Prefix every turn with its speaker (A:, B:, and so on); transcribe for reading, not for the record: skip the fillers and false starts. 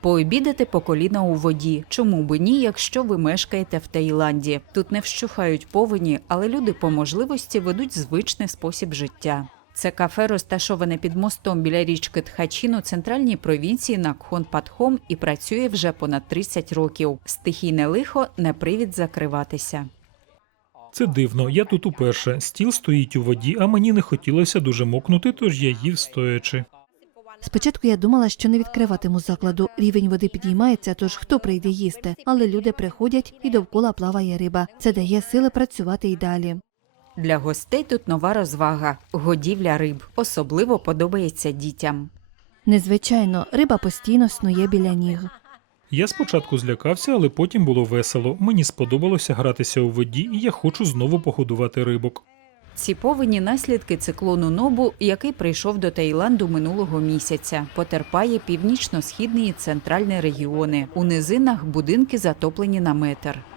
A: Пообідати по коліна у воді. Чому би ні, якщо ви мешкаєте в Таїланді? Тут не вщухають повені, але люди по можливості ведуть звичний спосіб життя. Це кафе розташоване під мостом біля річки Тхачин у центральній провінції Накхон-Патхом і працює вже понад 30 років. Стихійне лихо – не привід закриватися.
B: Це дивно, я тут уперше. Стіл стоїть у воді, а мені не хотілося дуже мокнути, тож я їв стоячи.
C: Спочатку я думала, що не відкриватиму закладу. Рівень води підіймається, тож хто прийде їсти? Але люди приходять і довкола плаває риба. Це дає сили працювати й далі.
A: Для гостей тут нова розвага – годівля риб. Особливо подобається дітям.
C: Незвичайно, риба постійно снує біля ніг.
B: Я спочатку злякався, але потім було весело. Мені сподобалося гратися у воді, і я хочу знову погодувати рибок.
A: Ці повені – наслідки циклону Нобу, який прийшов до Таїланду минулого місяця. Потерпає північно-східний і центральний регіони. У низинах будинки затоплені на метр.